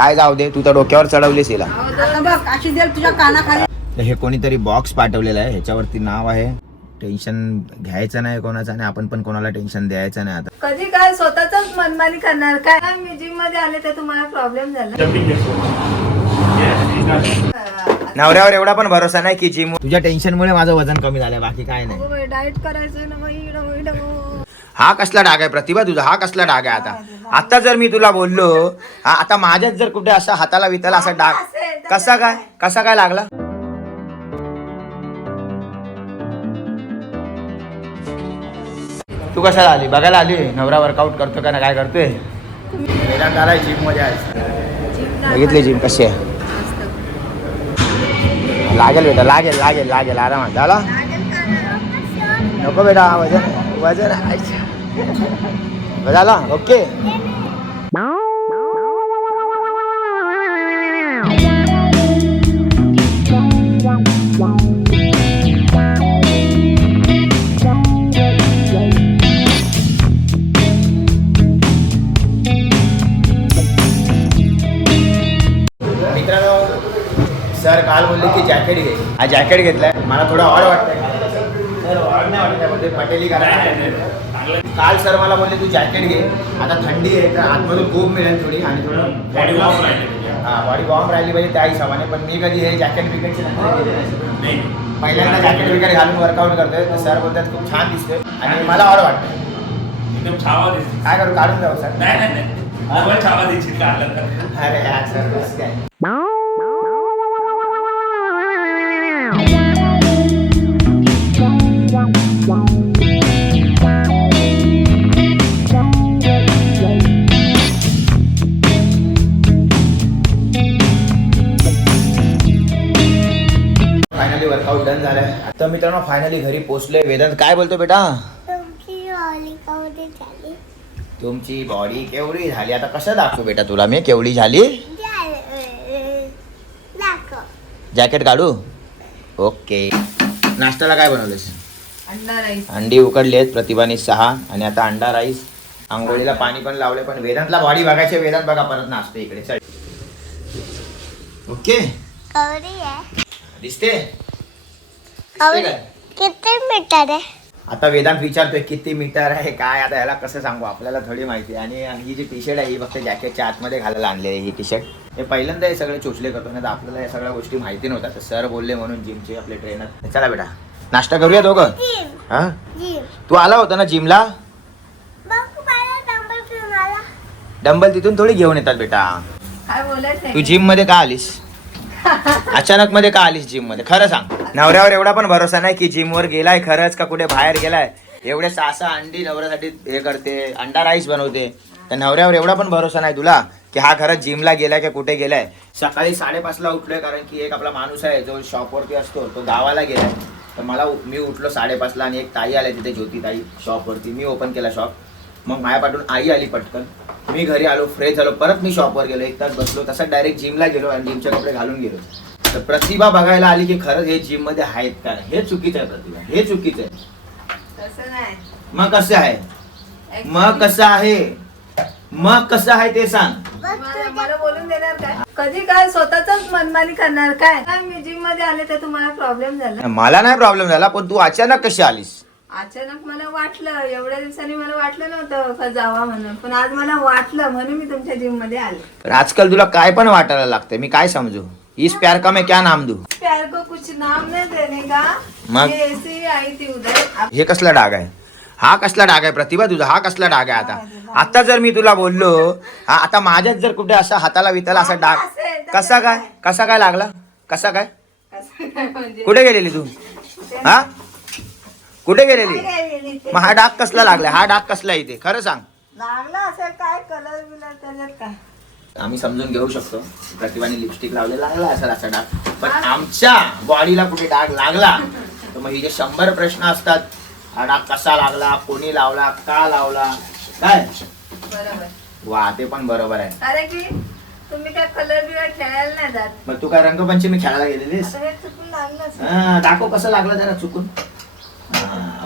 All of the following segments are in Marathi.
काय जाऊ दे, तू तर डोक्यावर चढवलीस हिला. आता बघ अशी जर तुझ्या कानाखाली. हे कोणीतरी बॉक्स पाठवलेला आहे, ह्याच्यावरती नाव आहे. टेन्शन घ्यायचं नाही कोणाचं आणि आपण पण कोणाला टेन्शन द्यायचं नाही. आता कधी काय स्वतःच मनमानी करणार काय. मी जिम मध्ये आले तर तुम्हाला प्रॉब्लेम झाला. नवऱ्यावर एवढा पण भरोसा नाही की जिम. तुझ्या टेन्शनमुळे माझं वजन कमी झालंय, बाकी काय नाही. डाएट करायचं ना. हा कसला डाग आहे प्रतिभा तुझा, हा कसला डाग आहे. आता जर मी तुला बोललो आता माझ्याच जर कुठे असा हाताला विताला असा डाग कसा काय लागला. तू कशाला आली, बघायला आली नवरा वर्कआउट करतो का ना काय करतोय. जिम मध्ये आहे, बघितली जिम कशी आहे. लागेल बेटा, लागेल लागेल लागेल आरामात. झाला नको बेटा, वजन वजन झाला. ओके मित्रांनो, सर काल बोलले की जॅकेट घे. हा जॅकेट घेतलाय, मला थोडं ऑड वाटतंय. सर ऑड नाही वाटत त्यामध्ये पटेली करायला. काल सर मला बोलले तू जॅकेट घे, आता थंडी आहे तर आतमधून खूप मिळेल थोडी आणि थोडं बॉडी वॉर्म राहिली. हां बॉडी वॉर्म राहिली पाहिजे त्या हिशोबाने. पण मी कधी हे जॅकेट बिकेटचे नाही, पहिल्यांदा जॅकेट बिकेट घालून वर्कआउट करतोय तर सर बोलतात खूप छान दिसतोय आणि मला ऑड वाटतंय. एकदम छावा दिसते. काय करू, काढून जाऊ सर. नाही छावा दिसते काढलं. अरे यार सर बस काय. फायनली वर्कआउट डन झालंय. आता मित्रांनो फायनली घरी पोहोचलोय. वेदांत काय बोलतो बेटा, तुमची बॉडी केवढी झाली. आता कसं दाखवू बेटा तुला मी केवढी झाली. जॅकेट काढू. ओके. नाश्त्याला काय बनवलंस. अंडा राईस. अंडी उकडली आहेत प्रतिभाने 6 आणि आता अंडा राईस. आंघोळीला पाणी पण लावले. पण वेदांतला बॉडी बघायची. वेदांत बघा परत नाचतो इकडे. चल ओके दिसते किती मीटर आहे. आता वेदांत विचारतोय किती मीटर आहे काय. आता याला कसं सांगू, आपल्याला थोडी माहिती. आणि ही जी टी शर्ट आहे ही फक्त जॅकेटच्या आतमध्ये घालायला आणली आहे. ही टी शर्ट हे पहिल्यांदा हे सगळे चोचले करतो नाही तर आपल्याला या सगळ्या गोष्टी माहिती नव्हत्या. तर सर बोलले म्हणून जिमचे आपले ट्रेनर. चला बेटा नाश्ता करूया दोघं. हा तू आला होता ना जिमला. डंबल तिथून थोडी घेऊन येतात बेटा. काय बोलायचं तू जिम मध्ये का आलीस, अचानक मध्ये का आलीस जिम मध्ये. खरं सांग. नवऱ्यावर एवढा पण भरोसा नाही की जिम वर गेलाय खरंच का कुठे बाहेर गेलाय. एवढे 6 अंडी नवऱ्यासाठी हे करते, अंडा राईस बनवते. तर नवऱ्यावर एवढा पण भरोसा नाही तुला की हा खरंच जिमला गेलाय की कुठे गेलाय. सकाळी 5:30 उठलोय कारण की एक आपला माणूस आहे जो शॉपवरती असतो तो गावाला गेलाय. तर मी उठलो 5:30 आणि एक ताई आले तिथे, ज्योती ताई शॉपवरती. मी ओपन केला शॉप. मग माझ्या पाठून आई आली पटकन. मी घरी आलो, फ्रेश झालो, परत मी शॉपवर गेलो, 1 तास बसलो. तसं डायरेक्ट जिमला गेलो आणि जिमचे कपडे घालून गेलो. तर प्रतिभा बघायला आली की खरंच हे जिम मध्ये आहेत का. हे चुकीचं आहे प्रतिभा, हे चुकीचं आहे. तसं नाही. मग कसं आहे, मग कसं आहे, मग कसं आहे ते सांग. मला बोलून देणार काय. कधी काय स्वतःच मनमानी करणार काय. मी जिम मध्ये आले तर तुम्हाला प्रॉब्लेम झाला. मला नाही प्रॉब्लेम झाला, पण तू अचानक कशी आलीस. अचानक मला वाटलं, एवढ्या दिवसांनी मला वाटलं नव्हतं का जावा म्हणून, पण आज मला वाटलं म्हणून मी तुमच्या जिम मध्ये आले. पण आजकाल तुला काय पण वाटायला लागतंय, मी काय समजू. इस प्यार का मैं क्या नाम दूं. प्यार को कुछ नाम नहीं देने का. मग ये ऐसी आई थी उधर. हे कसला डाग आहे, हा कसला डाग आहे प्रतिभा तुझा, हा कसला डाग आहे. आता जर मी तुला बोललो आता माझ्याच जर कुठे असा हाताला विताला असा डाग कसा काय लागला, कसा काय म्हणजे कुठे गेलेली तू, हा कुठे गेलेली. मग हा डाग कसला लागलाय, हा डाग कसला इथे खरं सांग. लागला असेल काय कलर बिलर त्याच्यात काय. आम्ही समजून घेऊ शकतो प्रतिभाने लिपस्टिक लावले लागला असेल असा डाग, पण आमच्या बॉडीला कुठे डाग लागला तर मग हे जे 100 प्रश्न असतात. हा डाग कसा लागला, कोणी लावला, का लावला, काय बरोबर. वा ते पण बरोबर आहे. अरे की तुम्ही काय कलर बिलर खेळायला नाही जात. मग तू काय रंगपंचमी खेळायला गेलेलीस. आता हे चुकून लागलं असेल. दाखव कसं लागलं जरा चुकून.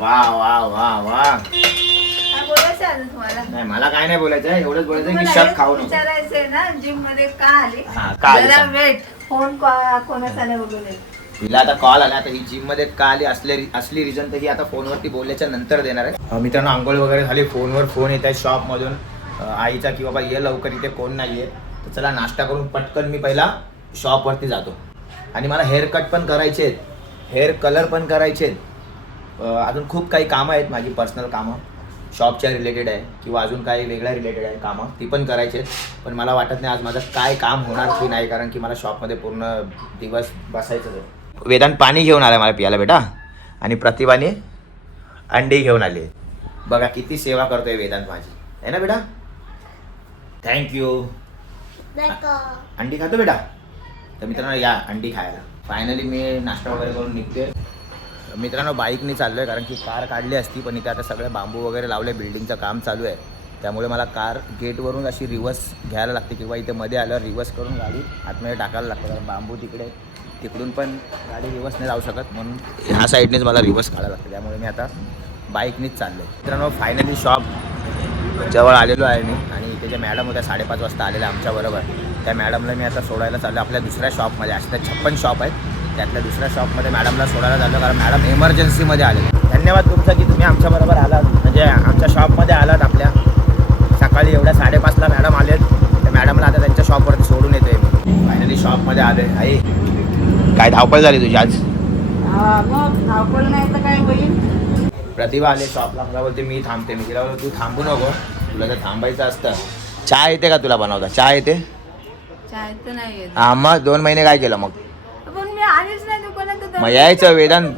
वा वा वा वा. काय बोलायचं बोलायचं आहे अजून तुम्हाला? नाही मला काय नाही बोलायचं आहे, एवढंच बोलायचं आहे की तुम्हाला शक खाऊ हेच नको. विचारायचंय ना जिम मध्ये का आली? हा, का आली जरा सांग. वेट, फोन कोणाचा नाही बघून ये. तिला आता कॉल आला, आता ही जिम मध्ये का आली असली रिझन तर ही आता फोनवरती बोलल्याच्या नंतर देणार आहे. मित्रांनो आंघोळ वगैरे झाली, फोनवर फोन येत आहे शॉप मधून आईचा की बाबा ये लवकर, इथे कोण नाहीये. तर चला नाश्ता करून पटकन मी पहिला शॉपवरती जातो. आणि मला हेअर कट पण करायचे आहेत, हेअर कलर पण करायचे आहेत, अजून खूप काही कामं आहेत माझी पर्सनल कामं, शॉपच्या रिलेटेड आहे किंवा अजून काही वेगळ्या रिलेटेड आहे कामं, ती पण करायची आहेत. पण मला वाटत नाही आज माझं काय काम होणार की नाही, कारण की मला शॉपमध्ये पूर्ण दिवस बसायचंच आहे. वेदांत पाणी घेऊन आला मला पियाला बेटा, आणि प्रतिभाने अंडी घेऊन आली. बघा किती सेवा करतोय वेदांत माझी, आहे ना बेटा. थँक्यू. अंडी खातो बेटा. तर मित्रांनो या अंडी खायला. फायनली मी नाश्ता वगैरे करून निघतोय. मित्रांनो बाईकने चाललो आहे, कारण की कार काढली असती पण इथे आता सगळे बांबू वगैरे लावले, बिल्डिंगचं काम चालू आहे, त्यामुळे मला कार गेटवरून अशी रिवर्स घ्यायला लागते किंवा इथे मध्ये आल्यावर रिवर्स करून गाडी आतमध्ये टाकायला लागते, कारण बांबू तिकडे, तिकडून पण गाडी रिवर्स नाही जाऊ शकत, म्हणून ह्या साईडनेच मला रिवर्स काढायला लागते. त्यामुळे मी आता बाईकनीच चाललो आहे. मित्रांनो फायनली शॉप जवळ आलेलो आहे मी, आणि इथे ज्या मॅडम होत्या 5:30 वाजता आलेल्या आमच्याबरोबर, त्या मॅडमला मी आता सोडायला चाललो आपल्या दुसऱ्या शॉपमध्ये. अशा 56 शॉप आहेत, त्यातल्या दुसऱ्या शॉपमध्ये मॅडमला सोडायला चाललो, कारण मॅडम एमर्जन्सीमध्ये आले. धन्यवाद तुमचा की तुम्ही आमच्याबरोबर आलात, म्हणजे आमच्या शॉपमध्ये आलात आपल्या. सकाळी एवढ्या 5:30ला मॅडम आलेत, त्या मॅडमला आता त्यांच्या शॉपवरती सोडून येतोय मी. फायनली शॉपमध्ये आले. आई काय धावपळ झाली तुझी आज? मग धावपळ नाही तर काय होईल. प्रतिभा आले शॉपला, मला बोलते मी थांबते. मी तिला बोलतो तू थांबू नको, तुला जर थांबायचं असतं. चहा येते का तुला बनवता? चहा येते? चाय तर नाही येत. हा मग 2 महिने काय केलं मग? पण मी आलीच नाही दुकानात. मग यायचं वेदांत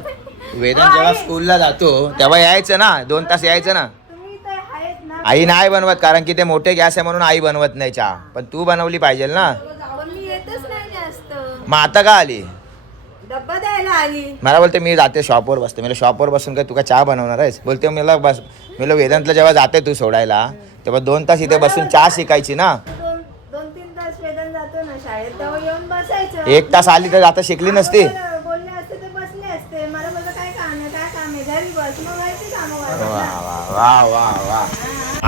जेव्हा स्कूलला जातो तेव्हा यायचं ना, 2 तास यायचं ना. तुम्ही तर आहेत ना. आई नाही बनवत, कारण की ते मोठे गॅस आहे म्हणून आई बनवत नाही चहा, पण तू बनवली पाहिजे ना. पण मी येतच नाही जास्त. मग आता का आली? डब्बा द्यायला आली. मला बोलते मी जाते शॉपवर बसते. मला शॉपवर बसून काय तू का चहा बनवणार आहेस? बोलते मला बस. मी वेदांतला जेव्हा जाते तू सोडायला तेव्हा 2 तास इथे बसून चहा शिकायची ना. 2-3 तास वेदन जातो ना शाळेत, तेव्हा येऊन बसायचं. 1 तास आली तर आता शिकली नसती. बोलले असते तर बसले असते. मला बोललं काय काम आहे, काय काम आहे, घरी बस. मग व्हायची कामं. वा वा वा वा वा.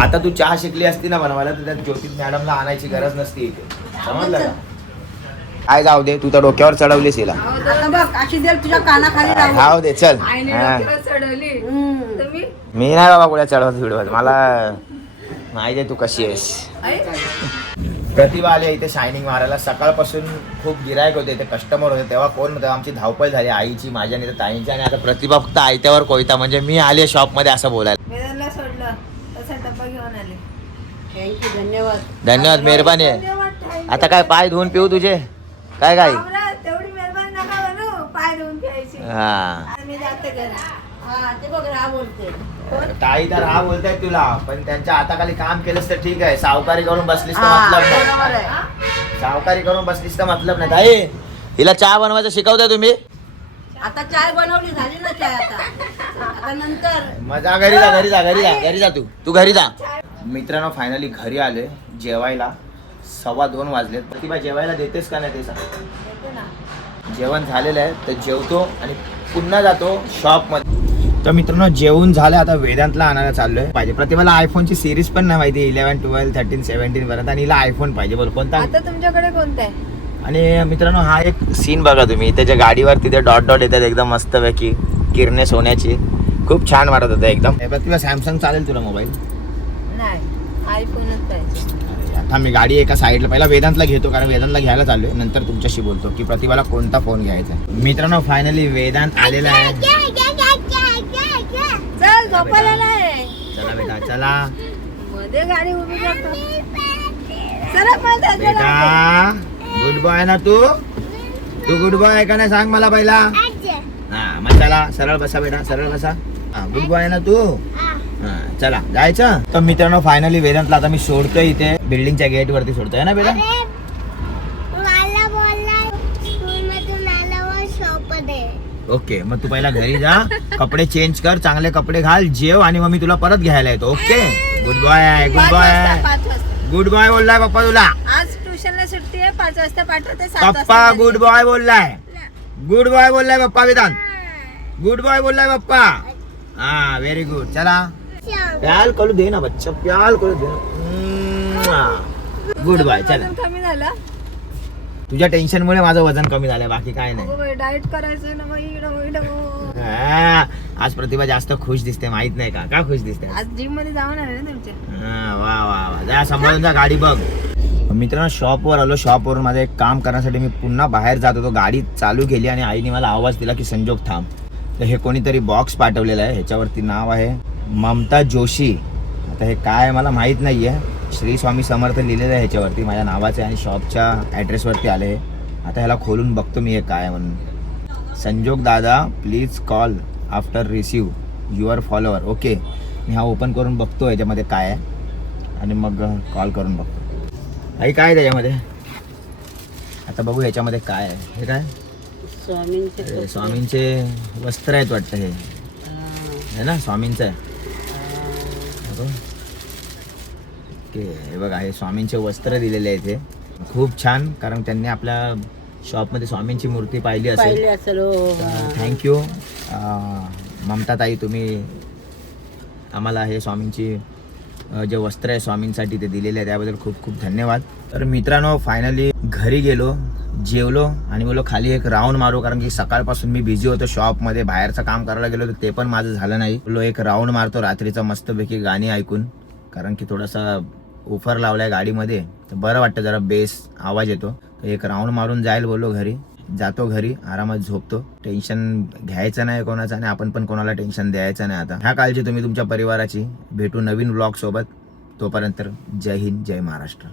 आता तू चहा शिकली असती ना बनवायला, तर त्यात ज्योती मॅडमला आणायची गरज नसती इथे. समजलं का? काय जाऊ दे, तू तर डोक्यावर चढवलीस हिला. आता बघ अशी देल तुझ्या कानाखाली राहू. जाऊ दे चल. आईने हा. डोक्यावर चढवली. तुम्ही मी नाही बाबा कुठे चढवत बिडवत, मला माहिती आहे तू कशी आहेस. आई? प्रतिभा आली इथे शायनिंग मारायला. सकाळपासून खूप गिरायक होते, इथे कस्टमर होते, तेव्हा कोण होतं? आमची धावपळ झाली आईची, माझ्या आणि ताईंची, आणि आता प्रतिभा फक्त आयत्यावर कोयता, म्हणजे मी आले शॉपमध्ये असं बोलायला. वेदनला सोडलं तसा डब्बा घेऊन आले. थँक्यू, धन्यवाद. धन्यवाद, मेहरबानी आहे. आता काय पाय धुवून पिऊ तुझे? काय काय? तेवढी मेहरबानी नका बनू, पाय धुवून प्यायची. हा मी जाते घरी. हा ते बघ राहा बोलते. ताई तर हा बोलतायत तुला, पण त्यांच्या हाताखाली काम केलंस तर ठीक आहे. सावकारी करून बसलीस तर मतलब नाही. सावकारी करून बसलीस तर मतलब नाही. ताई हिला चहा बनवायचं शिकवताय तुम्ही? आता चाय बनवली, झाली ना चाय. आता नंतर मजा. घरी जा, घरी जा, घरी जा, घरी जा. तू घरी जा. मित्रांनो फायनली घरी आले जेवायला. 2:15 वाजलेत. प्रतिभा जेवायला देतेस का नाही ते सांग. येते ना. जेवण झालेलं आहे तर जेवतो आणि पुन्हा जातो शॉपमध्ये. तर मित्रांनो जेवून झालं, आता वेदांतला आणायला चाललोय. पाहिजे प्रतिभाला आयफोनची सिरीज पण नाही माहिती, 11, 12, 13, 17 पर्यंत, आणि हिला आयफोन पाहिजे. बोल कोणता? आता तुमच्याकडे कोणता आहे? आणि मित्रांनो हा एक सीन बघा तुम्ही, त्याच्या गाडीवर तिथे डॉट डॉट येतात एकदम मस्तपैकी, किरणे सोन्याची, खूप छान वाटत होतं एकदम. प्रतिभा सॅमसंग चालेल तुला मोबाईल? नाही, आयफोनच पाहिजे. आता मी गाडी एका साईडला पहिला वेदांतला घेतो, कारण वेदांतला घ्यायला चाललोय, नंतर तुमच्याशी बोलतो की प्रतिभाला कोणता फोन घ्यायचा. मित्रांनो फायनली वेदांत आलेला आहे. चल झोपायला नाही. चला बेटा चला. मध्ये गाडी उभी करतो. चला माझा बेटा गुड बॉय ना तू? तू गुड बॉय आहे का नाही सांग मला पहिला. हा मग चला सरळ बसा बेटा, सरळ बसा. हा गुड बॉय ना तू? हा चला जायचं. तर मित्रांनो फायनली वेदांतला आता मी सोडतोय इथे बिल्डिंगच्या गेट वरती सोडतोय ना बेटा. ओके मग तू पहिला घरी जा, कपडे चेंज कर, चांगले कपडे घाल, जेव, आणि मग मी तुला परत घ्यायला येतो. ओके गुड बॉय आहे, गुड बॉय आहे, 5 वाजता. गुड बॉय बोललाय पप्पा तुला. आज ट्युशनला सुट्टी आहे, 5 वाजता पाठवते. 7 पप्पा गुड बॉय बोललाय, गुड बॉय बोललाय पप्पा वेदांत, गुड बॉय बोललाय पप्पा. हा व्हेरी गुड. चला प्याल करू दे ना बच्चा, प्याल करू दे. Good bye. चला, वजन कमी झालं. तुझ्या टेन्शन मुळे माझं वजन कमी झालंय, बाकी काय नाही. डाएट करायचं ना बाई. हा, आज प्रतिभा जास्त खुश दिसते, माहित नाही का खुश दिसते. आज जिम मध्ये जाऊन आले ना तुमच्या. हा, वा वा वा. जा सांभाळून जा, गाडी बघ. मित्रांनो, शॉपवर आलो. शॉपवरून माझं एक काम करण्यासाठी मी पुन्हा बाहेर जात होतो. गाडी चालू केली आणि आईने मला आवाज दिला की संजोग थांब. तर हे कोणीतरी बॉक्स पाठवलेला आहे, ह्याच्यावरती नाव आहे ममता जोशी. आता हे काय मला माहीत नाही आहे. श्री स्वामी समर्थ लिहिलेलं आहे ह्याच्यावरती, माझ्या नावाचं आहे आणि शॉपच्या ॲड्रेसवरती आले आहे. आता ह्याला खोलून बघतो मी हे काय आहे म्हणून. संजोग दादा please call after receive your follower. Okay, मी हा ओपन करून बघतो ह्याच्यामध्ये काय आहे आणि मग कॉल करून बघतो. आई काय आहे त्याच्यामध्ये, आता बघू ह्याच्यामध्ये काय आहे. हे काय स्वामींचे वस्त्र आहेत वाटतं, हे ना स्वामींचं आहे. ओके, हे बघा, हे स्वामींचे वस्त्र दिलेले आहेत. हे खूप छान, कारण त्यांनी आपल्या शॉपमध्ये स्वामींची मूर्ती पाहिली असेल. थँक्यू ममता ताई, तुम्ही आम्हाला हे स्वामींची जे वस्त्र आहे स्वामींसाठी ते दिलेले आहे, त्याबद्दल खूप खूप धन्यवाद. तर मित्रांनो, फायनली घरी गेलो, जेवलो आणि बोलो खाली एक राऊंड मारू, कारण की सकाळपासून मी बिझी होतो शॉपमध्ये. बाहेरचं काम करायला गेलो तर ते पण माझं झालं नाही. बोलो एक राऊंड मारतो रात्रीचा मस्तपैकी गाणी ऐकून, कारण की थोडासा ऑफर लावलाय गाडीमध्ये तर बरं वाटतं, जरा बेस आवाज येतो. तर एक राऊंड मारून जाईल बोलो घरी. जातो घरी, आरामात झोपतो. टेन्शन घ्यायचं नाही कोणाचं आणि आपण पण कोणाला टेन्शन द्यायचं नाही. आता ह्या काळजी तुम्ही तुमच्या परिवाराची. भेटू नवीन व्लॉग सोबत. तोपर्यंत जय हिंद, जय महाराष्ट्र.